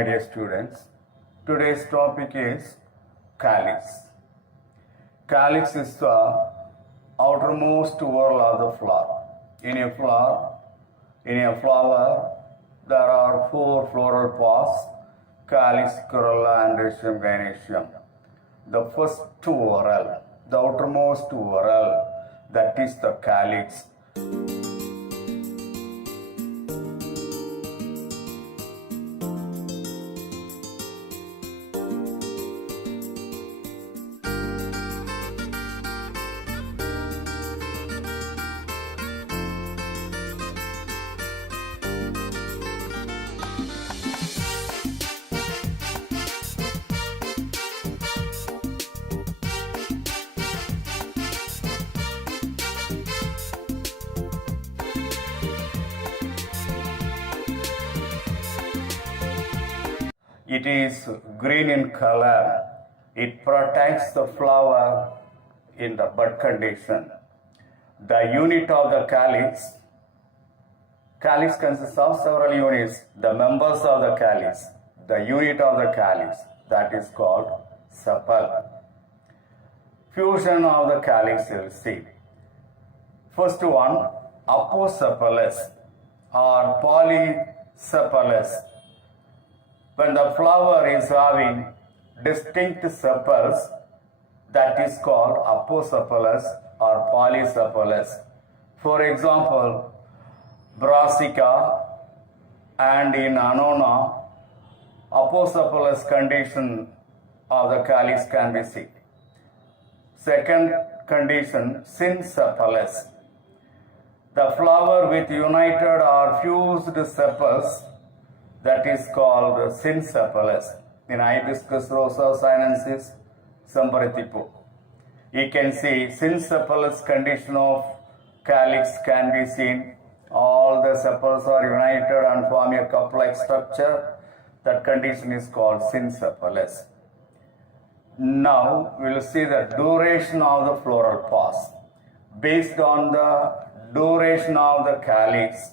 my dear students. Today's topic is Calyx. Calyx is the outermost whorl of the flower. In a flower, there are four floral parts: calyx, corolla, and rhizome gynoecium. The first whorl, the outermost whorl, that is the calyx. It is green in color. It protects the flower in the bud condition. The unit of the calyx consists of several units. The members of the calyx, the unit of the calyx, that is called sepal. Fusion of the calyx, you'll see. First one, aposepalous or polysepalous. When the flower is having distinct sepals, that is called aposepalous or polysepalous. For example, brassica and in annona, aposepalous condition of the calyx can be seen. Second condition, synsepalous. The flower with united or fused sepals, that is called synsepalous. In Hibiscus rosa sinensis, Sambaratipo. You can see synsepalous condition of calyx can be seen. All the sepals are united and form a cup-like structure. That condition is called synsepalous. Now we will see the duration of the floral pause. Based on the duration of the calyx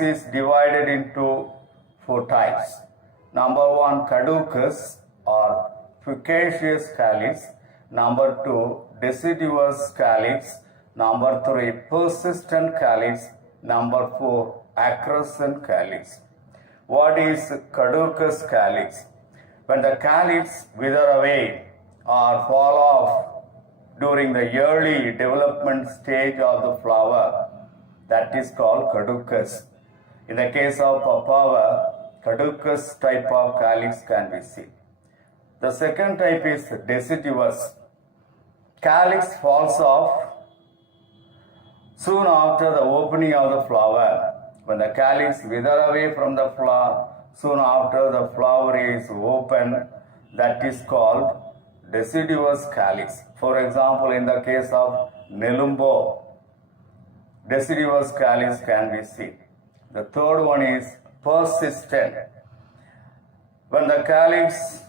is divided into four types. Number one, caducous or fucaceous calyx. Number two, deciduous calyx. Number three, persistent calyx. Number four, acrescent calyx. What is caducous calyx? When the calyx wither away or fall off during the early development stage of the flower, that is called caducous. In the case of papaver, caducous type of calyx can be seen. The second type is deciduous. Calyx falls off soon after the opening of the flower. When the calyx wither away from the flower, soon after the flower is open, that is called deciduous calyx. For example, in the case of Nelumbo, deciduous calyx can be seen. The third one is persistent. When the calyx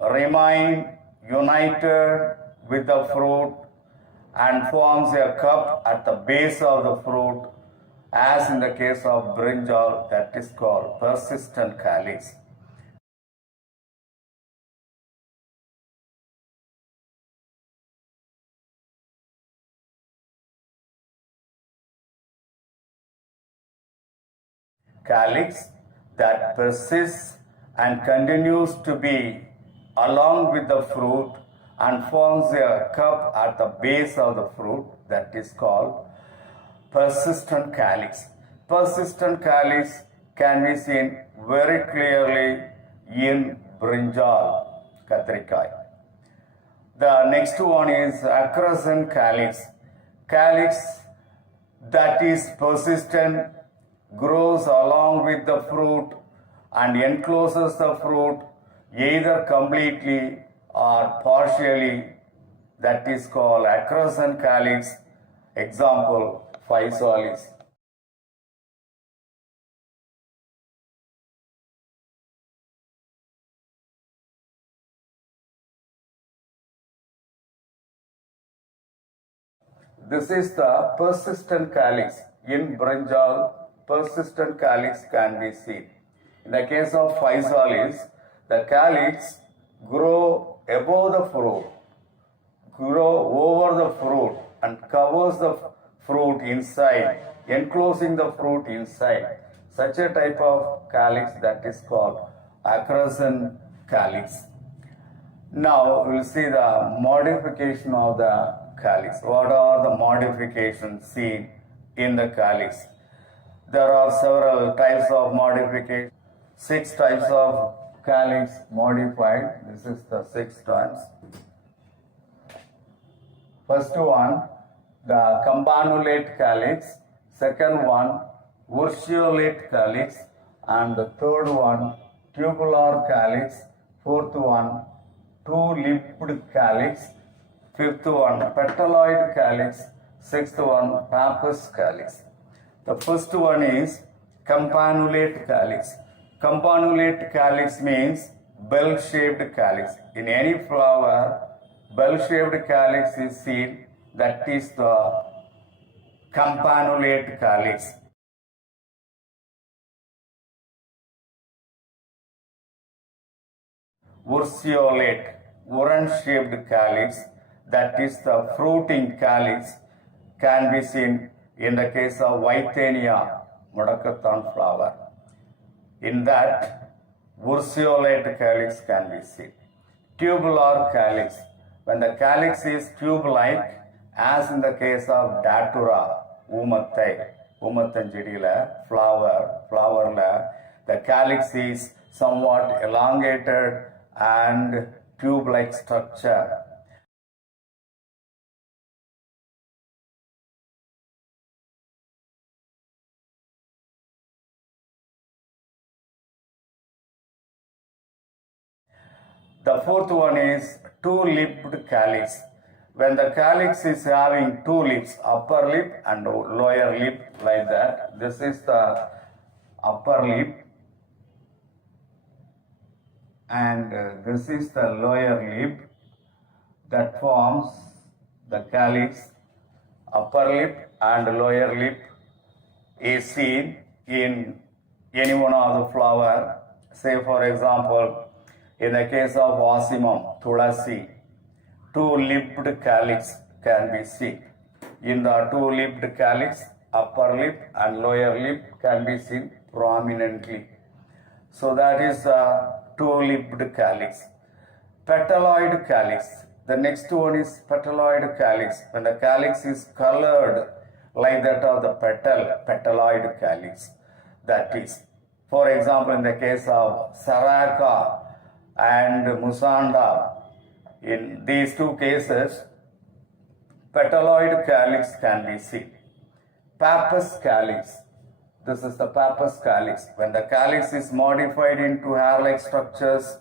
remain united with the fruit and forms a cup at the base of the fruit, as in the case of brinjal, that is called persistent calyx. Calyx that persists and continues to be along with the fruit and forms a cup at the base of the fruit, that is called persistent calyx. Persistent calyx can be seen very clearly in brinjal, katrikai. The next one is acrescent calyx. Calyx that is persistent, grows along with the fruit and encloses the fruit either completely or partially, that is called acrescent calyx. Example, physalis. This is the persistent calyx. In brinjal, persistent calyx can be seen. In the case of physalis, the calyx grow above the fruit, grow over the fruit and covers the fruit inside, enclosing the fruit inside. Such a type of calyx that is called acrescent calyx. Now we'll see the modification of the calyx. What are the modifications seen in the calyx? There are several types of modification. 6 types of calyx modified. This is the 6 types. First one, the campanulate calyx. Second one, urceolate calyx. And the third one, tubular calyx. Fourth one, two-lipped calyx. Fifth one, petaloid calyx. Sixth one, pappus calyx. The first one is campanulate calyx. Campanulate calyx means bell-shaped calyx. In any flower, bell-shaped calyx is seen. That is the campanulate calyx. Urceolate, urn-shaped calyx, that is the fruiting calyx, can be seen in the case of Withenia, Mudakathan flower. In that, urceolate calyx can be seen. Tubular calyx, when the calyx is tube-like, as in the case of Datura, Umathanjidila, flower, the calyx is somewhat elongated and tube-like structure. The fourth one is two-lipped calyx. When the calyx is having 2 lips, upper lip and lower lip like that, this is the upper lip and this is the lower lip that forms the calyx. Upper lip and lower lip is seen in any one of the flower. Say for example, in the case of Vasimum, Tulasi, two-lipped calyx can be seen. In the two-lipped calyx, upper lip and lower lip can be seen prominently. So that is two-lipped calyx. Petaloid calyx. The next one is petaloid calyx. When the calyx is colored like that of the petaloid calyx. That is, for example, in the case of Saraka and Musanda, in these 2 cases, petaloid calyx can be seen. Pappus calyx. This is the pappus calyx. When the calyx is modified into hair-like structures,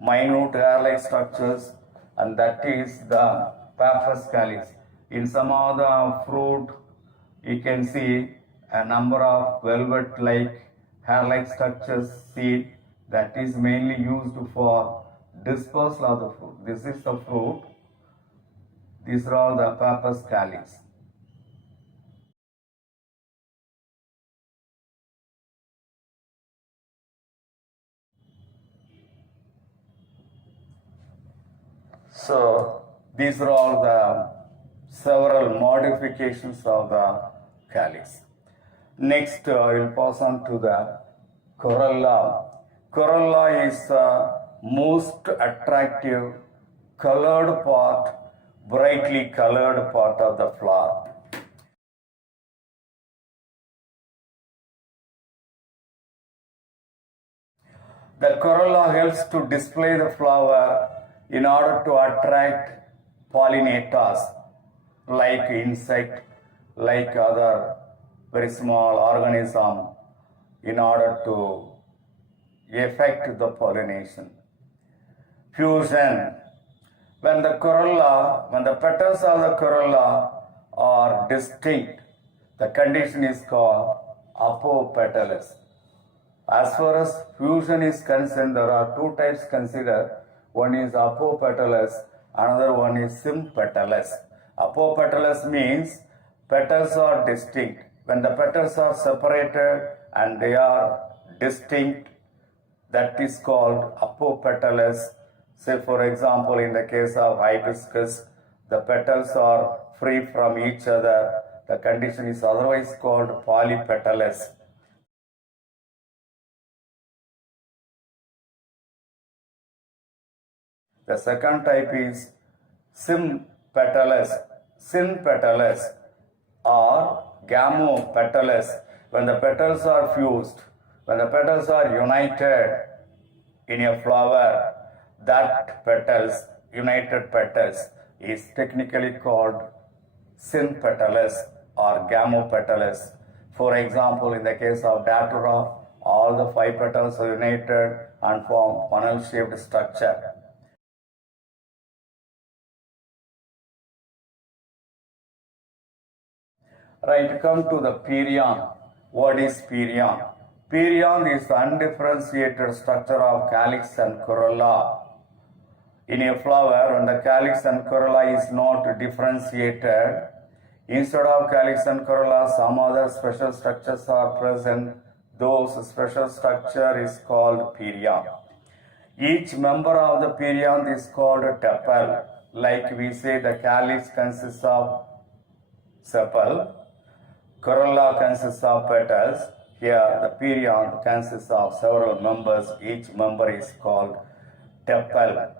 minute hair-like structures, and that is the pappus calyx. In some of the fruit, you can see a number of velvet-like hair-like structures seen. That is mainly used for dispersal of the fruit. This is the fruit. These are all the pappus calyx. So these are all the several modifications of the calyx. Next, I will pass on to the corolla. Corolla is the most attractive colored part, brightly colored part of the flower. The corolla helps to display the flower in order to attract pollinators like insect, like other very small organism in order to effect the pollination. Fusion. When the petals of the corolla are distinct, the condition is called apopetalous. As far as fusion is concerned, there are 2 types considered. One is apopetalous, another one is sympatalous. Apopetalous means petals are distinct. When the petals are separated and they are distinct, that is called apopetalous. Say for example, in the case of hibiscus, the petals are free from each other. The condition is otherwise called polypetalous. The second type is sympatalous, synpetalous or gamopetalous. When the petals are fused, when the petals are united in a flower, that petals, united petals, is technically called synpetalous or gamopetalous. For example, in the case of datura, all the 5 petals are united and form funnel-shaped structure. Right, come to the perion. What is perion? Perion is the undifferentiated structure of calyx and corolla. In a flower, when the calyx and corolla is not differentiated, instead of calyx and corolla, some other special structures are present. Those special structure is called perion. Each member of the perion is called a tepal. Like we say, the calyx consists of sepal, corolla consists of petals. Here, the perion consists of several members. Each member is called tepal.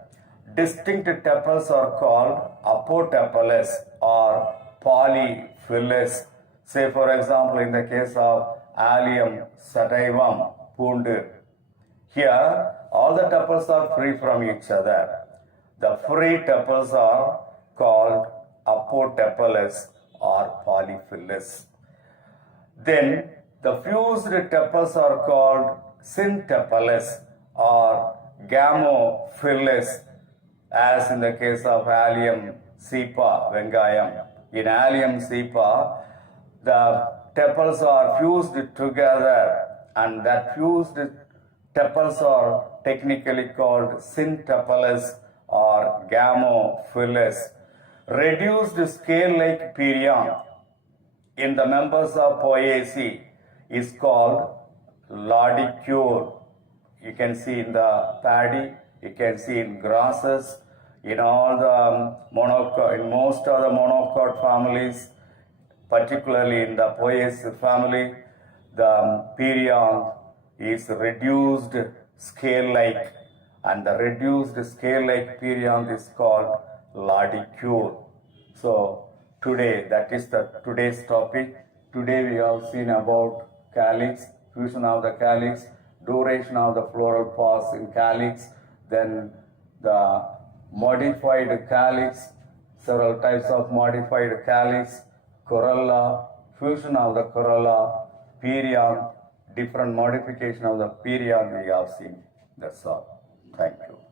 Distinct tepals are called apotepalous or polyphyllous. Say, for example, in the case of allium sativum pundu. Here, all the tepals are free from each other. The free tepals are called apotepalous or polyphyllous. Then, the fused tepals are called syntepalous or gamophilous, as in the case of allium cepa vengayam. In allium cepa, the tepals are fused together, and that fused tepals are technically called syntepalous or gamophilous. Reduced scale-like perion in the members of Poaceae is called laudicule. You can see in the paddy, you can see in grasses, in all the in most of the monocot families, particularly in the Poaceae family, the perion is reduced scale-like, and the reduced scale-like perion is called laudicule. So today, that is the today's topic. Today we have seen about calyx, fusion of the calyx, duration of the floral pause in calyx, then the modified calyx, several types of modified calyx, corolla, fusion of the corolla, perion, different modification of the perion we have seen. That's all. Thank you.